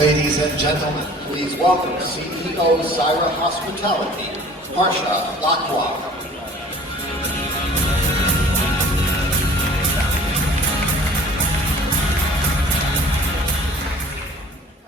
Ladies and gentlemen, please welcome CEO Saira Hospitality, Harsha Latwa.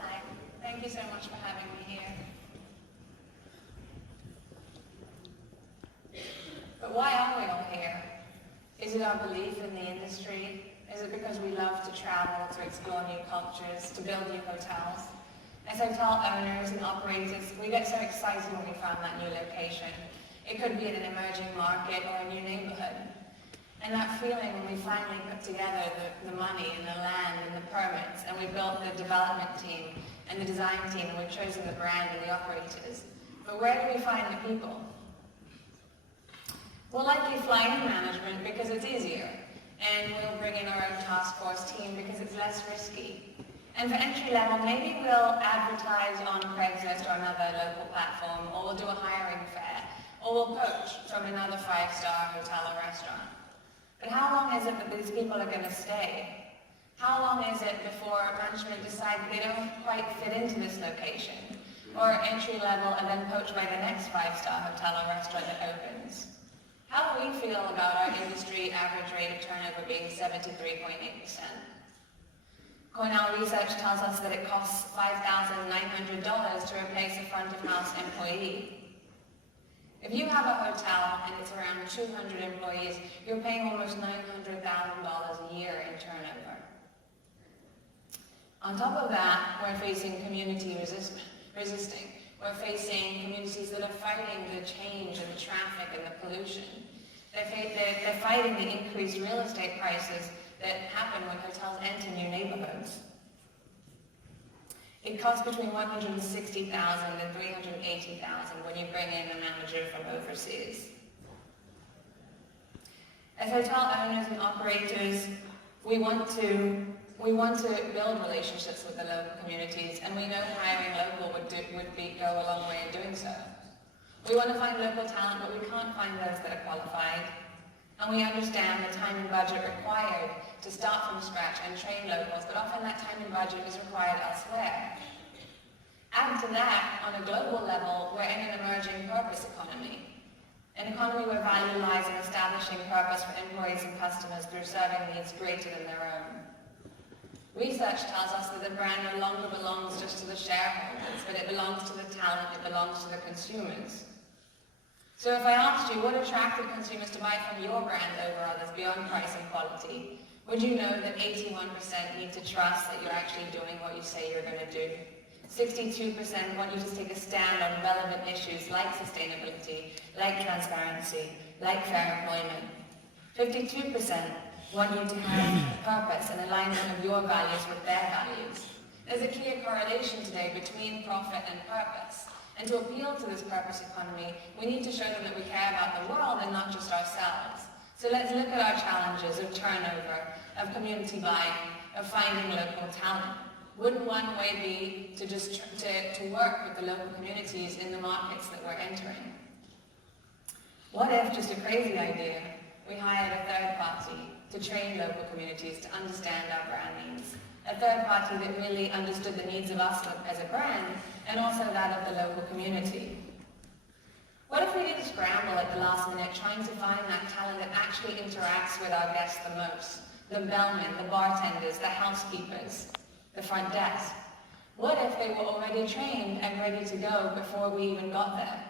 Hi, thank you so much for having me here. But why are we all here? Is it our belief in the industry? Is it because we love to travel, to explore new cultures, to build new hotels? As hotel owners and operators, we get so excited when we found that new location. It could be in an emerging market or a new neighborhood. And that feeling when we finally put together the money and the land and the permits, and we built the development team and the design team, and we've chosen the brand and the operators. But where do we find the people? We'll likely fly in management because it's easier. And we'll bring in our own task force team because it's less risky. And for entry level, maybe we'll advertise on Craigslist or another local platform, or we'll do a hiring fair, or we'll poach from another 5-star hotel or restaurant. But how long is it that these people are going to stay? How long is it before management decides they don't quite fit into this location, or entry level and then poached by the next 5-star hotel or restaurant that opens? How do we feel about our industry average rate of turnover being 73.8%? Cornell research tells us that it costs $5,900 to replace a front of house employee. If you have a hotel and it's around 200 employees, you're paying almost $900,000 a year in turnover. On top of that, we're facing community resisting. We're facing communities that are fighting the change and the traffic and the pollution. They're fighting the increased real estate prices that happen when hotels enter new neighborhoods. It costs between $160,000 and $380,000 when you bring in a manager from overseas. As hotel owners and operators, we want to build relationships with the local communities, and we know hiring local would go a long way in doing so. We want to find local talent, but we can't find those that are qualified. And we understand the time and budget required to start from scratch and train locals, but often that time and budget is required elsewhere. Add to that, on a global level, we're in an emerging purpose economy. An economy where value lies in establishing purpose for employees and customers through serving needs greater than their own. Research tells us that the brand no longer belongs just to the shareholders, but it belongs to the talent, it belongs to the consumers. So if I asked you what attracted consumers to buy from your brand over others beyond price and quality, would you know that 81% need to trust that you're actually doing what you say you're going to do? 62% want you to take a stand on relevant issues like sustainability, like transparency, like fair employment. 52% want you to have purpose and alignment of your values with their values. There's a clear correlation today between profit and purpose. And to appeal to this purpose economy, we need to show them that we care about the world and not just ourselves. So let's look at our challenges of turnover, of community buying, of finding local talent. Wouldn't one way be to just to work with the local communities in the markets that we're entering? What if, just a crazy idea, we hired a third party to train local communities to understand our brand needs? A third party that really understood the needs of us as a brand and also that of the local community. What if we didn't scramble at the last minute trying to find that talent that actually interacts with our guests the most? The bellmen, the bartenders, the housekeepers, the front desk. What if they were already trained and ready to go before we even got there?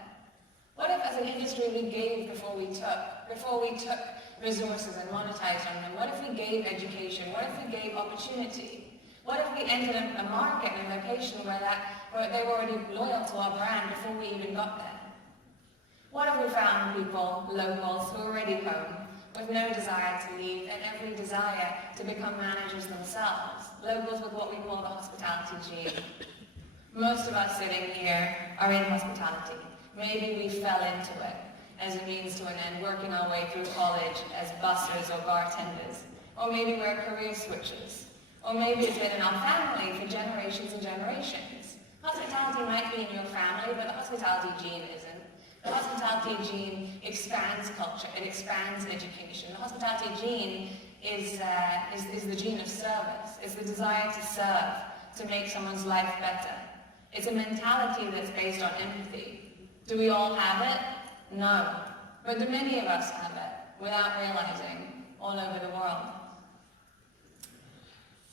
What if as an industry we gave before we took resources and monetized on them? What if we gave education? What if we gave opportunity? What if we entered a market and a location where they were already loyal to our brand before we even got there? What if we found people, locals, who were already home, with no desire to leave and every desire to become managers themselves, locals with what we call the hospitality gene? Most of us sitting here are in hospitality. Maybe we fell into it as a means to an end, working our way through college as bussers or bartenders. Or maybe we're career switchers. Or maybe it's been in our family for generations and generations. Hospitality might be in your family, but the hospitality gene isn't. The hospitality gene expands culture, it expands education. The hospitality gene is the gene of service. It's the desire to serve, to make someone's life better. It's a mentality that's based on empathy. Do we all have it? No. But do many of us have it, without realizing, all over the world?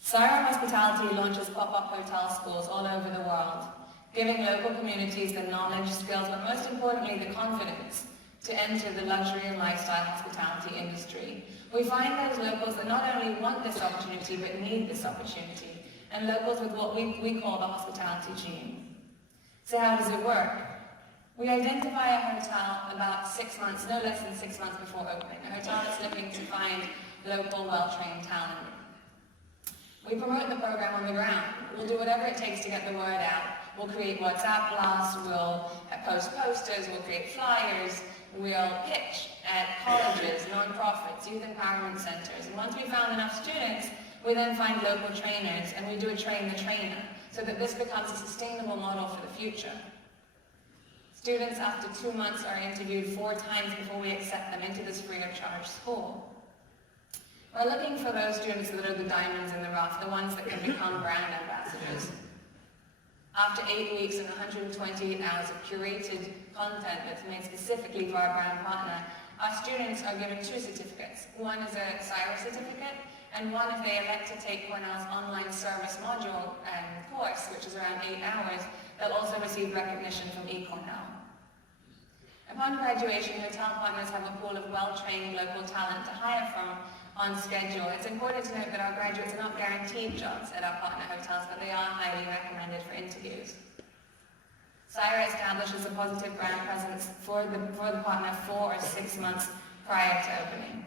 Saira Hospitality launches pop-up hotel schools all over the world, giving local communities the knowledge, skills, but most importantly, the confidence to enter the luxury and lifestyle hospitality industry. We find those locals that not only want this opportunity, but need this opportunity, and locals with what we call the hospitality gene. So how does it work? We identify a hotel about 6 months, no less than 6 months before opening, a hotel that's looking to find local, well-trained talent. We promote the program on the ground. We'll do whatever it takes to get the word out. We'll create WhatsApp blasts, we'll post posters, we'll create flyers, we'll pitch at colleges, non-profits, youth empowerment centers. And once we've found enough students, we then find local trainers and we do a train the trainer so that this becomes a sustainable model for the future. Students after 2 months are interviewed 4 times before we accept them into this free of charge school. We're looking for those students that are the diamonds in the rough, the ones that can become brand ambassadors. After 8 weeks and 128 hours of curated content that's made specifically for our brand partner, our students are given 2 certificates. One is a Saira certificate, and one if they elect to take Cornell's online service module course, which is around 8 hours, they'll also receive recognition from eCornell. Upon graduation, hotel partners have a pool of well-trained local talent to hire from on schedule. It's important to note that our graduates are not guaranteed jobs at our partner hotels, but they are highly recommended for interviews. Saira establishes a positive brand presence for the partner 4 or 6 months prior to opening.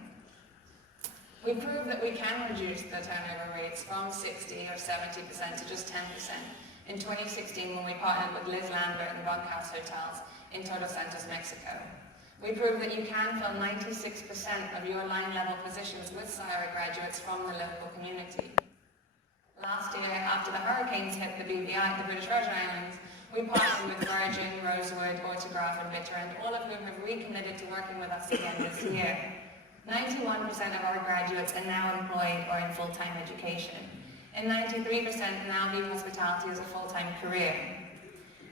We proved that we can reduce the turnover rates from 60 or 70% to just 10% in 2016 when we partnered with Liz Lambert and Bunkhouse Hotels in Todos Santos, Mexico. We proved that you can fill 96% of your line-level positions with Saira graduates from the local community. Last year, after the hurricanes hit the BVI, the British Virgin Islands, we partnered with Virgin, Rosewood, Autograph, and Bitterend, all of whom have recommitted to working with us again this year. 91% of our graduates are now employed or in full-time education, and 93% now view hospitality as a full-time career.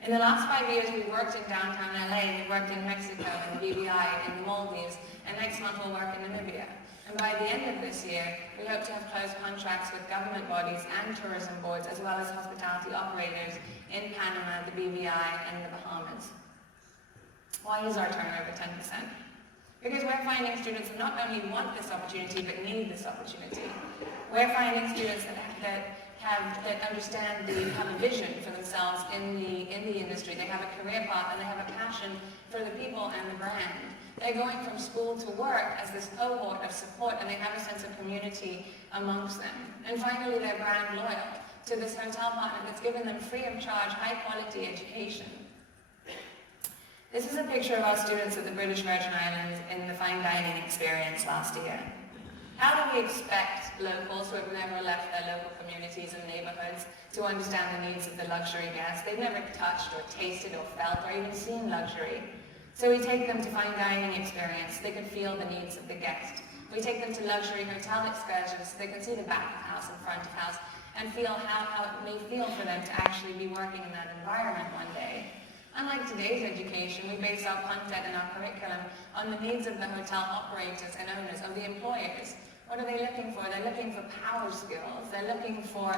In the last 5 years, we've worked in downtown LA, we've worked in Mexico, in BVI, in the Maldives, and next month we'll work in Namibia. And by the end of this year, we hope to have closed contracts with government bodies and tourism boards, as well as hospitality operators in Panama, the BVI, and the Bahamas. Why is our turnover 10%? Because we're finding students that not only want this opportunity, but need this opportunity. We're finding students that understand, have a vision for themselves in the industry. They have a career path and they have a passion for the people and the brand. They're going from school to work as this cohort of support, and they have a sense of community amongst them. And finally, they're brand loyal to this hotel partner that's given them free of charge, high quality education. This is a picture of our students at the British Virgin Islands in the fine dining experience last year. How do we expect locals who have never left their local communities and neighborhoods to understand the needs of the luxury guest? They've never touched or tasted or felt or even seen luxury. So we take them to fine dining experience so they can feel the needs of the guest. We take them to luxury hotel excursions so they can see the back of house and front of house and feel how it may feel for them to actually be working in that environment one day. Unlike today's education, we base our content and our curriculum on the needs of the hotel operators and owners, of the employers. What are they looking for? They're looking for power skills. They're looking for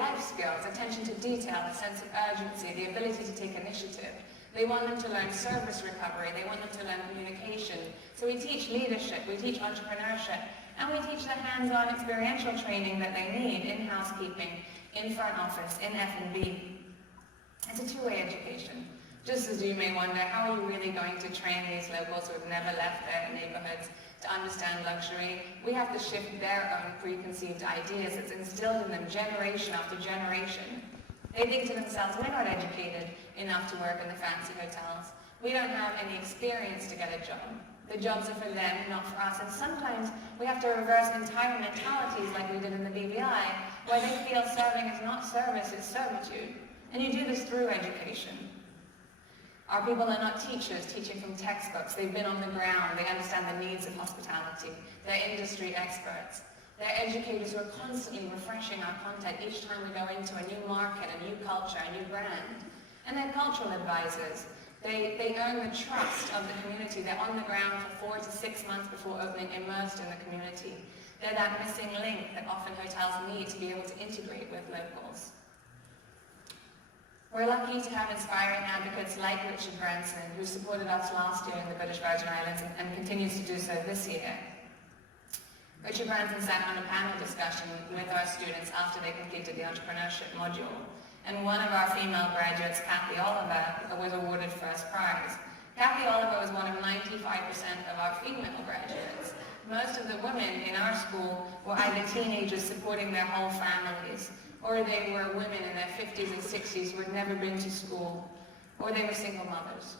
life skills, attention to detail, a sense of urgency, the ability to take initiative. They want them to learn service recovery. They want them to learn communication. So we teach leadership, we teach entrepreneurship, and we teach the hands-on experiential training that they need in housekeeping, in front office, in F&B. It's a two-way education. Just as you may wonder, how are you really going to train these locals who have never left their neighborhoods to understand luxury? We have to shift their own preconceived ideas that's instilled in them generation after generation. They think to themselves, we're not educated enough to work in the fancy hotels. We don't have any experience to get a job. The jobs are for them, not for us. And sometimes we have to reverse entire mentalities like we did in the BVI, where they feel serving is not service, it's servitude. And you do this through education. Our people are not teachers teaching from textbooks. They've been on the ground. They understand the needs of hospitality. They're industry experts. They're educators who are constantly refreshing our content each time we go into a new market, a new culture, a new brand. And they're cultural advisors. They earn the trust of the community. They're on the ground for 4 to 6 months before opening, immersed in the community. They're that missing link that often hotels need to be able to integrate with locals. We're lucky to have inspiring advocates like Richard Branson, who supported us last year in the British Virgin Islands and continues to do so this year. Richard Branson sat on a panel discussion with our students after they completed the entrepreneurship module. And one of our female graduates, Kathy Oliver, was awarded first prize. Kathy Oliver was one of 95% of our female graduates. Most of the women in our school were either teenagers supporting their whole families, or they were women in their 50s and 60s who had never been to school, or they were single mothers.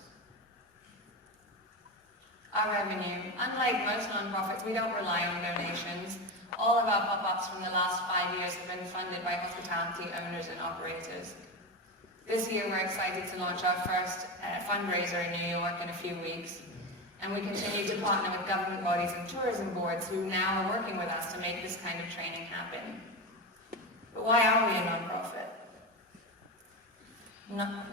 Our revenue, unlike most nonprofits, we don't rely on donations. All of our pop-ups from the last 5 years have been funded by hospitality owners and operators. This year we're excited to launch our first fundraiser in New York in a few weeks. And we continue to partner with government bodies and tourism boards who now are working with us to make this kind of training happen. But why are we a nonprofit?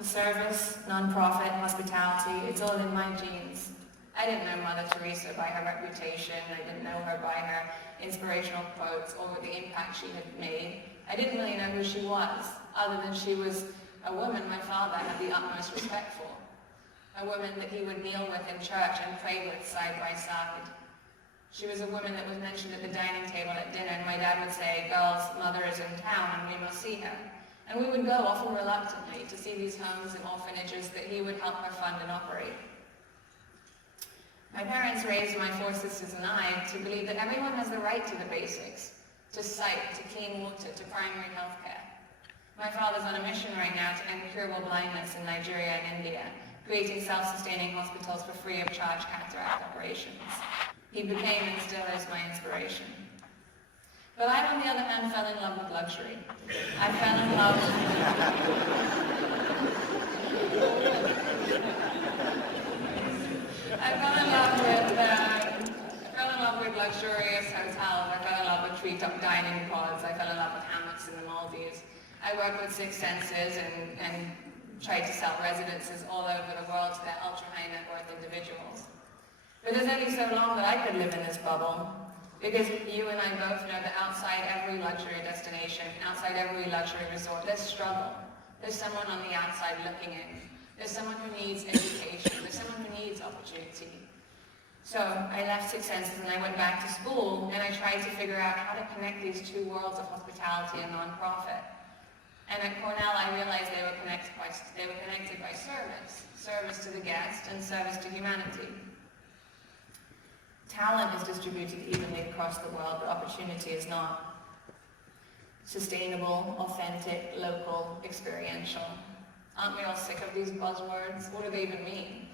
Service, nonprofit, hospitality, it's all in my genes. I didn't know Mother Teresa by her reputation. I didn't know her by her inspirational quotes or the impact she had made. I didn't really know who she was, other than she was a woman my father had the utmost respect for. A woman that he would kneel with in church and pray with side by side. She was a woman that was mentioned at the dining table at dinner, and my dad would say, "Girls, Mother is in town and we must see her." And we would go, often reluctantly, to see these homes and orphanages that he would help her fund and operate. My parents raised my 4 sisters and I to believe that everyone has the right to the basics, to sight, to clean water, to primary health care. My father's on a mission right now to end curable blindness in Nigeria and India, creating self-sustaining hospitals for free of charge cataract operations. He became and still is my inspiration. But I, on the other hand, fell in love with luxury. I fell in love with luxurious hotels. I fell in love with treetop dining pods. I fell in love with hammocks in the Maldives. I worked with Six Senses and tried to sell residences all over the world to their ultra-high net worth individuals. But there's only so long that I could live in this bubble, because you and I both know that outside every luxury destination, outside every luxury resort, there's struggle. There's someone on the outside looking in. There's someone who needs education. There's someone who needs opportunity. So I left Six Senses and I went back to school, and I tried to figure out how to connect these two worlds of hospitality and nonprofit. And at Cornell, I realized they were connected by service. Service to the guest and service to humanity. Talent is distributed evenly across the world, but opportunity is not. Sustainable, authentic, local, experiential. Aren't we all sick of these buzzwords? What do they even mean?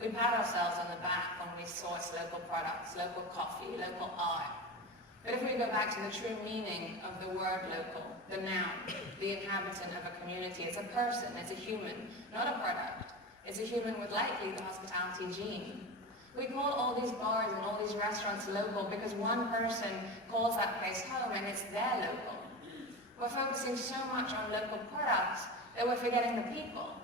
We pat ourselves on the back when we source local products, local coffee, local art. But if we go back to the true meaning of the word local, the noun, the inhabitant of a community, it's a person, it's a human, not a product. It's a human with likely the hospitality gene. We call all these bars and all these restaurants local because one person calls that place home and it's their local. We're focusing so much on local products that we're forgetting the people.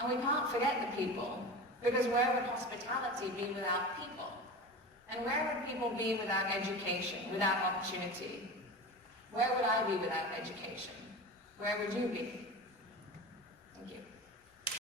And we can't forget the people, because where would hospitality be without people? And where would people be without education, without opportunity? Where would I be without education? Where would you be?